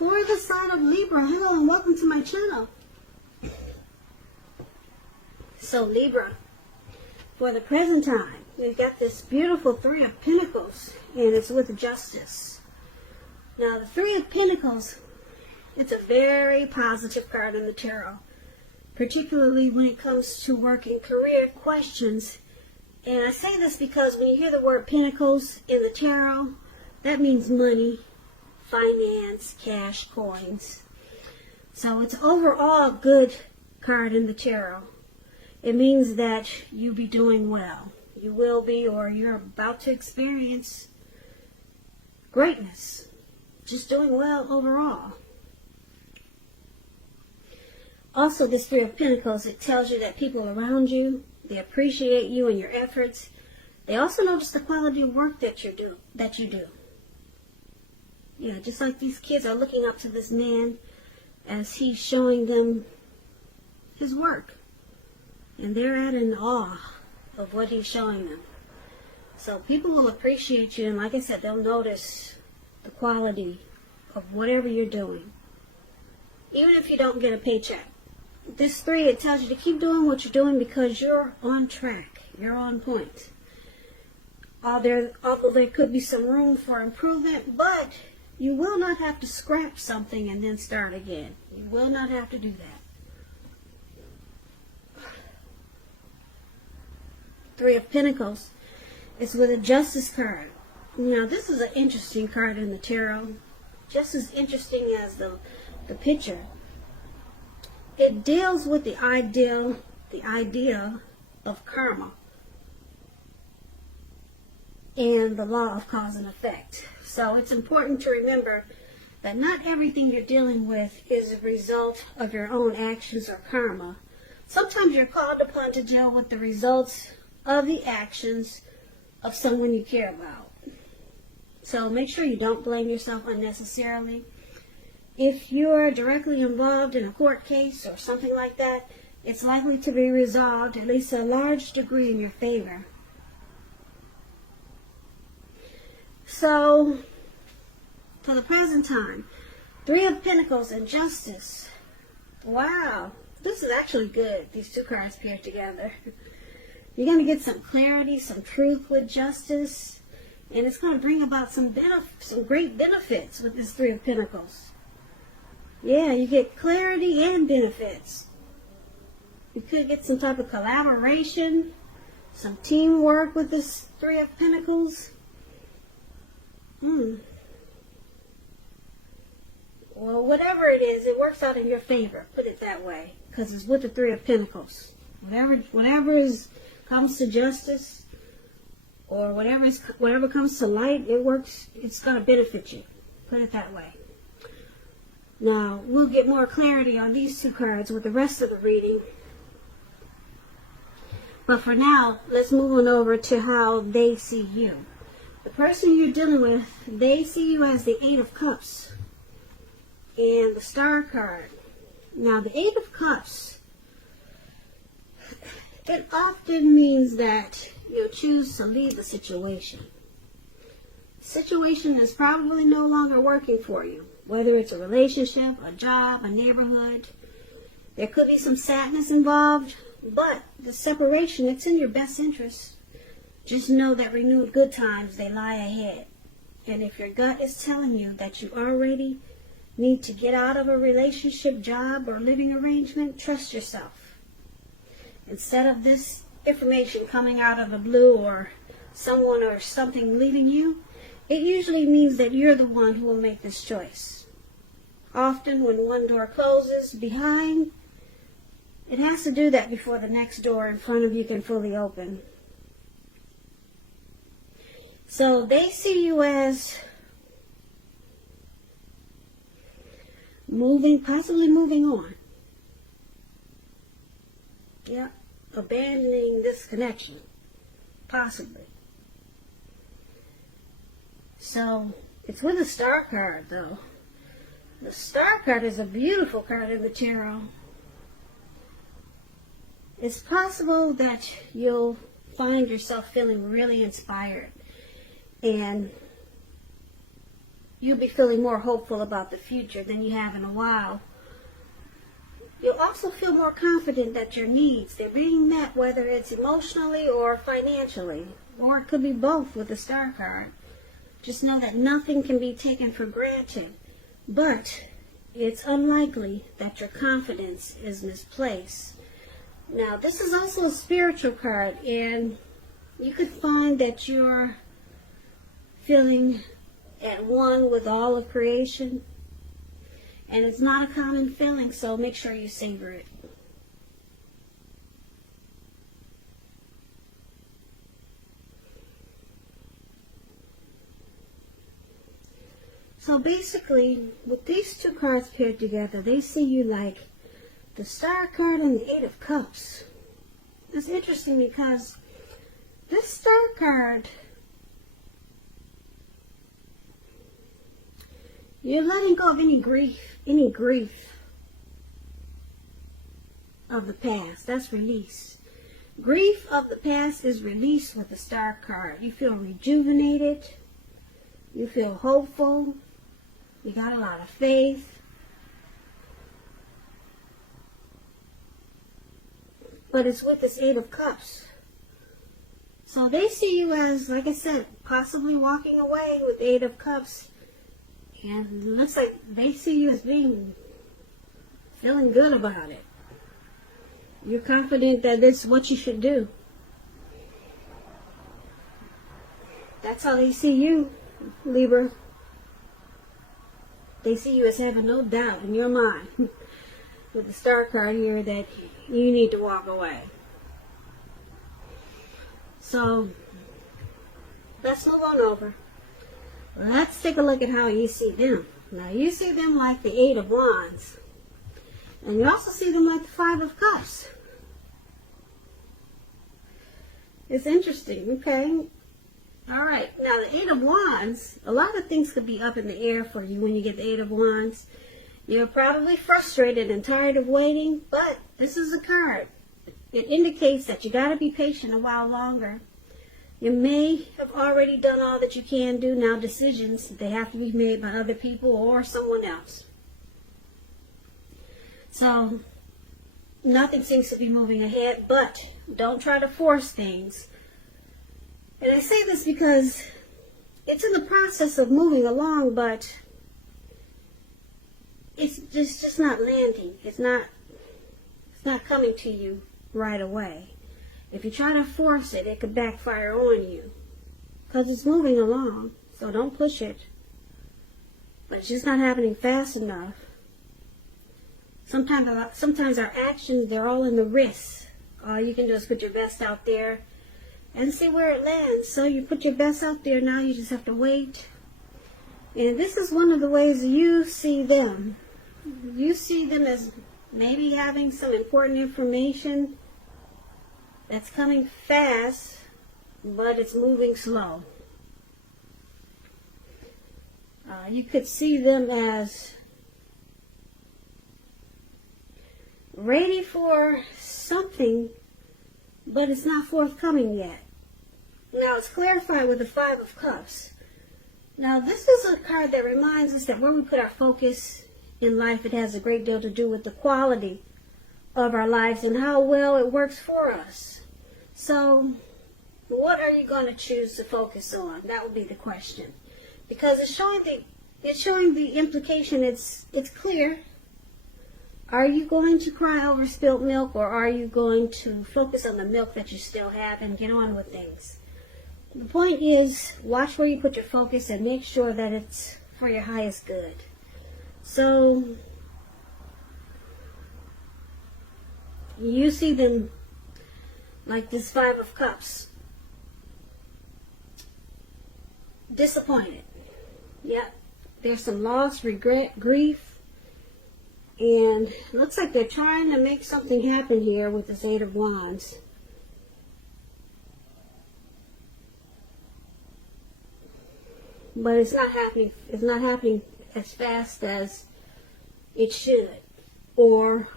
For the sign of Libra, hello and welcome to my channel. So Libra, for the present time, we've got this beautiful Three of Pentacles, and it's with justice. Now the Three of Pentacles, it's a very positive card in the tarot, particularly when it comes to work and career questions. And I say this because when you hear the word Pentacles in the tarot, that means money, finance, cash, coins. So it's overall a good card in the tarot. It means that you'll be doing well. You will be, or you're about to experience greatness. Just doing well overall. Also, this Three of Pentacles, it tells you that people around you, they appreciate you and your efforts. They also notice the quality of work that you do. Yeah, just like these kids are looking up to this man as he's showing them his work. And they're at in awe of what he's showing them. So people will appreciate you, and like I said, they'll notice the quality of whatever you're doing. Even if you don't get a paycheck. This three, it tells you to keep doing what you're doing because you're on track. You're on point. Although there could be some room for improvement, but you will not have to scrap something and then start again. You will not have to do that. Three of Pentacles is with a Justice card. Now, this is an interesting card in the tarot. Just as interesting as the picture. It deals with the idea of karma and the law of cause and effect. So it's important to remember that not everything you're dealing with is a result of your own actions or karma. Sometimes you're called upon to deal with the results of the actions of someone you care about. So make sure you don't blame yourself unnecessarily. If you're directly involved in a court case or something like that, it's likely to be resolved, at least to a large degree, in your favor. So, for the present time, Three of Pentacles and Justice. Wow, this is actually good, these two cards paired together. You're going to get some clarity, some truth with Justice, and it's going to bring about some great benefits with this Three of Pentacles. Yeah, you get clarity and benefits. You could get some type of collaboration, some teamwork with this Three of Pentacles. Well, whatever it is, it works out in your favor. Put it that way, because it's with the Three of Pentacles. Whatever comes to justice, or whatever comes to light, it works. It's going to benefit you. Put it that way. Now, we'll get more clarity on these two cards with the rest of the reading. But for now, let's move on over to how they see you. The person you're dealing with, they see you as the Eight of Cups and the Star card. Now, the Eight of Cups, it often means that you choose to leave the situation. The situation is probably no longer working for you. Whether it's a relationship, a job, a neighborhood. There could be some sadness involved, but the separation, it's in your best interest. Just know that renewed good times, they lie ahead. And if your gut is telling you that you already need to get out of a relationship, job, or living arrangement, trust yourself. Instead of this information coming out of the blue or someone or something leaving you, it usually means that you're the one who will make this choice. Often when one door closes behind, it has to do that before the next door in front of you can fully open. So they see you as possibly moving on. Yeah, abandoning this connection. Possibly. So, it's with a Star card, though. The Star card is a beautiful card in the tarot. It's possible that you'll find yourself feeling really inspired and you'll be feeling more hopeful about the future than you have in a while. You'll also feel more confident that your needs, they're being met, whether it's emotionally or financially, or it could be both with the Star card. Just know that nothing can be taken for granted, but it's unlikely that your confidence is misplaced. Now, this is also a spiritual card, and you could find that you're feeling at one with all of creation. And it's not a common feeling, so make sure you savor it. So basically, with these two cards paired together, they see you like the Star card and the Eight of Cups. It's interesting because this Star card, you're letting go of any grief of the past. That's release. Grief of the past is released with the Star card. You feel rejuvenated. You feel hopeful. You got a lot of faith. But it's with this Eight of Cups. So they see you as, like I said, possibly walking away with the Eight of Cups. And it looks like they see you as being, feeling good about it. You're confident that this is what you should do. That's how they see you, Libra. They see you as having no doubt in your mind with the Star card here that you need to walk away. So, let's move on over. Let's take a look at how you see them. Now, you see them like the Eight of Wands. And you also see them like the Five of Cups. It's interesting, okay? All right. Now, the Eight of Wands, a lot of things could be up in the air for you when you get the Eight of Wands. You're probably frustrated and tired of waiting, but this is a card. It indicates that you got to be patient a while longer. You may have already done all that you can do. Now decisions, they have to be made by other people or someone else. So, nothing seems to be moving ahead, but don't try to force things. And I say this because it's in the process of moving along, but it's just not landing. It's not coming to you right away. If you try to force it, it could backfire on you. Because it's moving along, so don't push it. But it's just not happening fast enough. Sometimes our actions, they're all in the wrists. All you can do is put your best out there and see where it lands. So you put your best out there, now you just have to wait. And this is one of the ways you see them. You see them as maybe having some important information that's coming fast, but it's moving slow. You could see them as ready for something, but it's not forthcoming yet. Now it's clarified with the Five of Cups. Now this is a card that reminds us that where we put our focus in life, it has a great deal to do with the quality of our lives and how well it works for us. So, what are you going to choose to focus on? That would be the question. Because it's showing the implication, it's clear. Are you going to cry over spilt milk, or are you going to focus on the milk that you still have and get on with things? The point is, watch where you put your focus and make sure that it's for your highest good. So, you see them like this Five of Cups. Disappointed. Yeah. There's some loss, regret, grief. And it looks like they're trying to make something happen here with this Eight of Wands. But it's not happening. It's not happening as fast as it should, or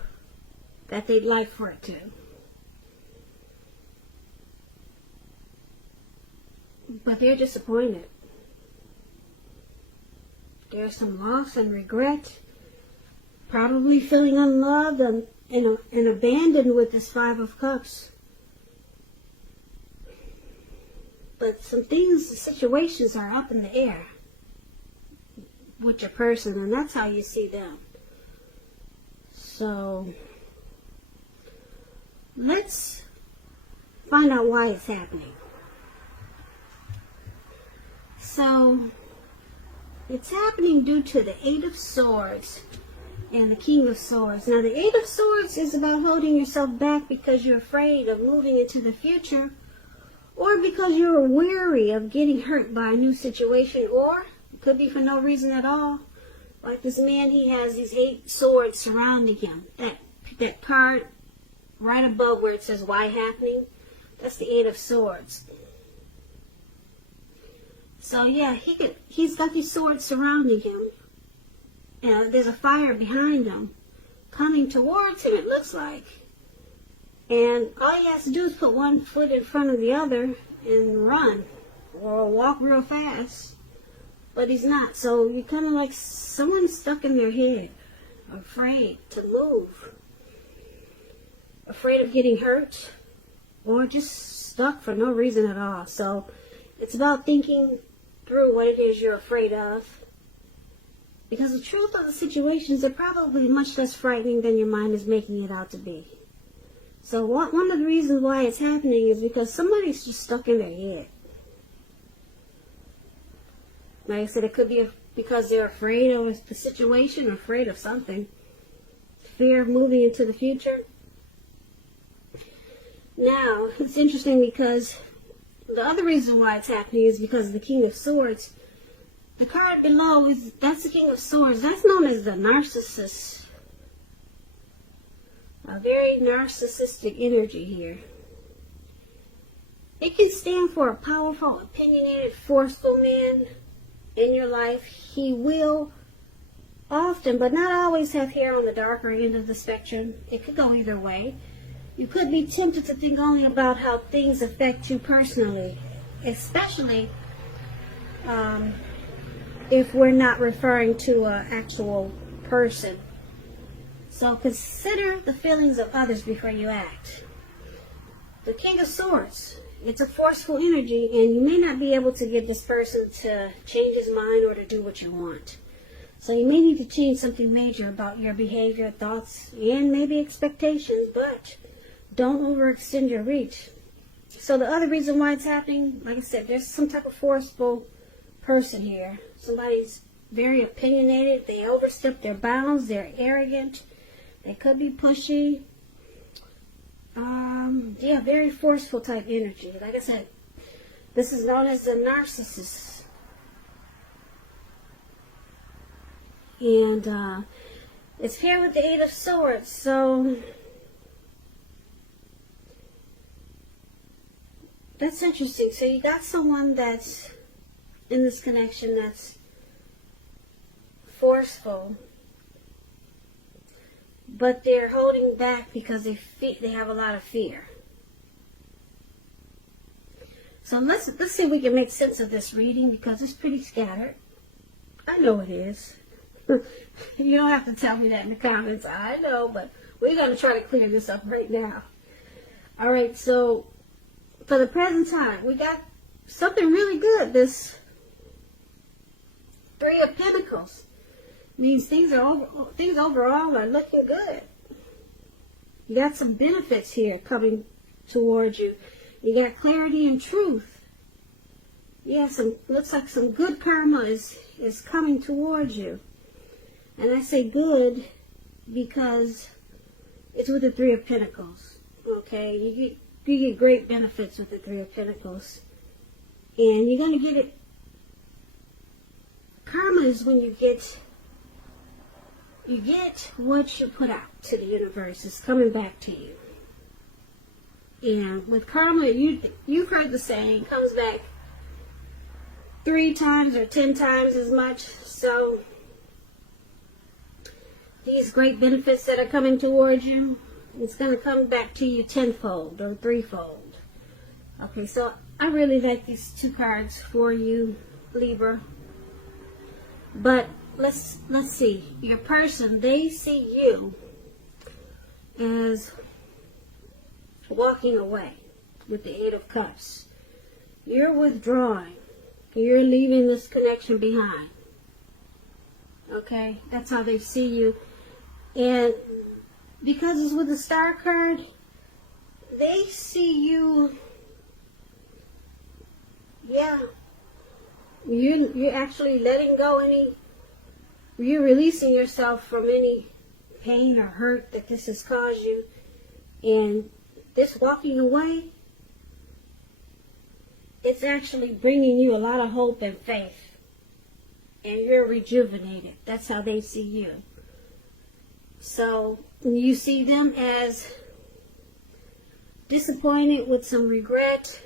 that they'd like for it to. But they're disappointed. There's some loss and regret. Probably feeling unloved and abandoned with this Five of Cups. But some things, the situations are up in the air with your person, and that's how you see them. So let's find out why it's happening. So it's happening due to the Eight of Swords and the King of Swords. Now the Eight of Swords is about holding yourself back because you're afraid of moving into the future, or because you're weary of getting hurt by a new situation, or it could be for no reason at all. Like this man, he has these 8 swords surrounding him. That card right above where it says why happening, that's the 8 of Swords. So yeah, he's got these swords surrounding him. There's a fire behind him, coming towards him, it looks like. And all he has to do is put one foot in front of the other and run, or walk real fast. But he's not. So you're kind of like someone stuck in their head, afraid to move, afraid of getting hurt, or just stuck for no reason at all. So it's about thinking through what it is you're afraid of. Because the truth of the situations are probably much less frightening than your mind is making it out to be. So one of the reasons why it's happening is because somebody's just stuck in their head. Like I said, it could be because they're afraid of the situation, or afraid of something. Fear of moving into the future. Now, it's interesting because the other reason why it's happening is because of the King of Swords. The card below, that's the King of Swords. That's known as the narcissist. A very narcissistic energy here. It can stand for a powerful, opinionated, forceful man in your life. He will often, but not always, have hair on the darker end of the spectrum. It could go either way. You could be tempted to think only about how things affect you personally, especially if we're not referring to an actual person. So consider the feelings of others before you act. The King of Swords, it's a forceful energy, and you may not be able to get this person to change his mind or to do what you want. So you may need to change something major about your behavior, thoughts, and maybe expectations, but don't overextend your reach. So the other reason why it's happening, like I said, there's some type of forceful person here. Somebody's very opinionated. They overstep their bounds. They're arrogant. They could be pushy. Yeah, very forceful type energy. Like I said, this is known as the narcissist. And it's paired with the Eight of Swords. So that's interesting. So you got someone that's in this connection that's forceful, but they're holding back because they have a lot of fear. So let's see if we can make sense of this reading, because it's pretty scattered. I know it is. You don't have to tell me that in the comments. I know, but we're going to try to clear this up right now. All right, so for the present time, we got something really good. This Three of Pentacles means things overall are looking good. You got some benefits here coming towards you. You got clarity and truth. Yeah, looks like some good karma is coming towards you. And I say good because it's with the Three of Pentacles. Okay, you get great benefits with the Three of Pentacles. And you're going to get it. Karma is when you get what you put out to the universe. It's coming back to you. And with karma, you've heard the saying, comes back 3 times or 10 times as much. So these great benefits that are coming towards you, it's going to come back to you tenfold or threefold. Okay, so I really like these 2 cards for you, Libra. But let's see. Your person, they see you as walking away with the Eight of Cups. You're withdrawing. You're leaving this connection behind. Okay? That's how they see you. And because it's with the Star card, they see you, yeah, you're actually letting go you're releasing yourself from any pain or hurt that this has caused you. And this walking away, it's actually bringing you a lot of hope and faith. And you're rejuvenated. That's how they see you. So you see them as disappointed with some regret.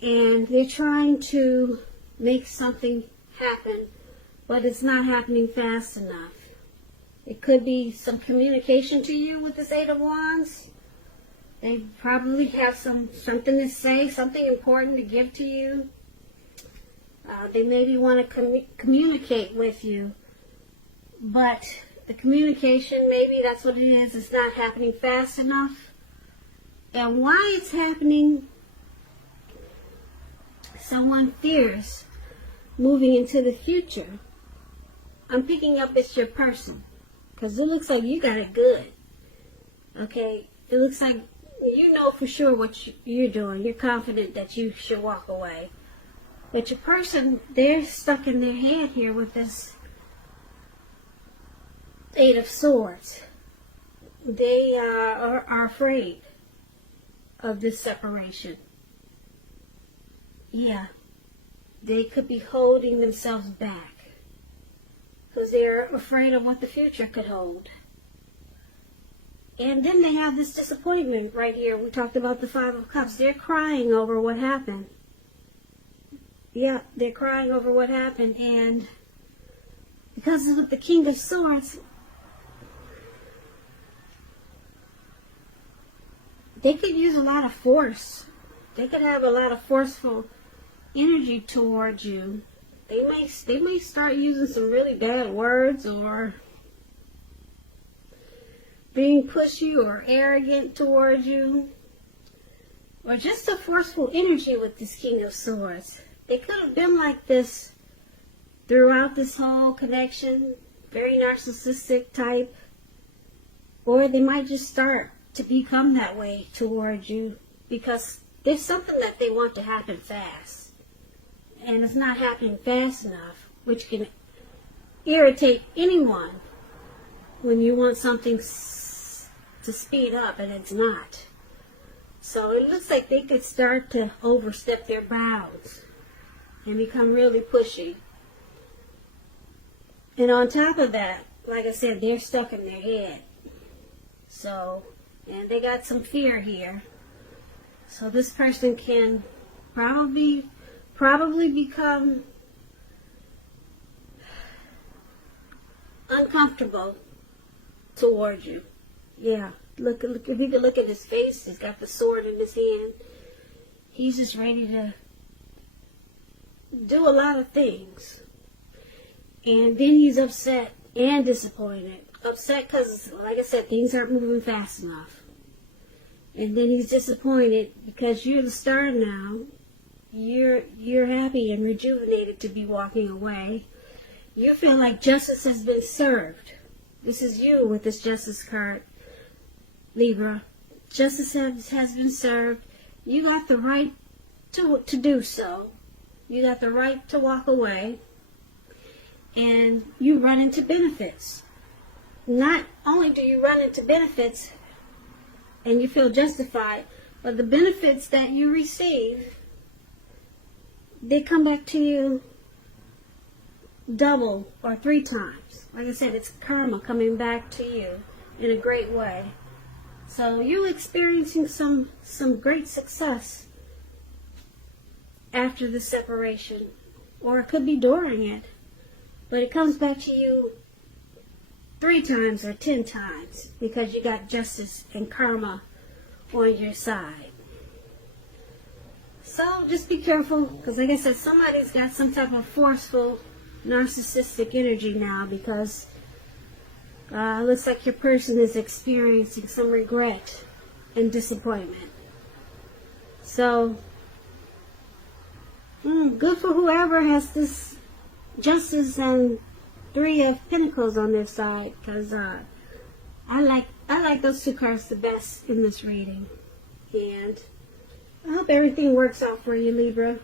And they're trying to make something happen, but it's not happening fast enough. It could be some communication to you with this Eight of Wands. They probably have something to say, something important to give to you. They maybe want to communicate with you, but the communication, maybe that's what it is, it's not happening fast enough. And why it's happening, someone fears moving into the future. I'm picking up it's your person, because it looks like you got it good. Okay, it looks like you know for sure what you're doing. You're confident that you should walk away. But your person, they're stuck in their head here with this Eight of Swords. They are afraid of this separation. Yeah, they could be holding themselves back because they're afraid of what the future could hold. And then they have this disappointment right here. We talked about the Five of Cups. They're crying over what happened. Yeah, they're crying over what happened. And because of the King of Swords, they could use a lot of force. They could have a lot of forceful energy towards you. They may start using some really bad words, or being pushy or arrogant towards you, or just a forceful energy with this King of Swords. They could have been like this throughout this whole connection, very narcissistic type, or they might just start to become that way towards you because there's something that they want to happen fast, and it's not happening fast enough, which can irritate anyone when you want something to speed up and it's not. So it looks like they could start to overstep their bounds and become really pushy. And on top of that, like I said, they're stuck in their head. So, and they got some fear here. So this person can probably become uncomfortable towards you. Yeah, look, if you could look at his face, he's got the sword in his hand. He's just ready to do a lot of things. And then he's upset and disappointed. Upset because, like I said, things aren't moving fast enough. And then he's disappointed because you're the star now. You're happy and rejuvenated to be walking away. You feel like justice has been served. This is you with this Justice card, Libra. Justice has been served. You got the right to do so. You got the right to walk away. And you run into benefits. Not only do you run into benefits and you feel justified, but the benefits that you receive, they come back to you double or 3 times. Like I said, it's karma coming back to you in a great way. So you're experiencing some great success after the separation, or it could be during it, but it comes back to you 3 times or 10 times because you got justice and karma on your side. So just be careful, because like I said, somebody's got some type of forceful narcissistic energy now, because looks like your person is experiencing some regret and disappointment. So, good for whoever has this Justice and Three of Pentacles on their side, because I like those two cards the best in this reading. And I hope everything works out for you, Libra.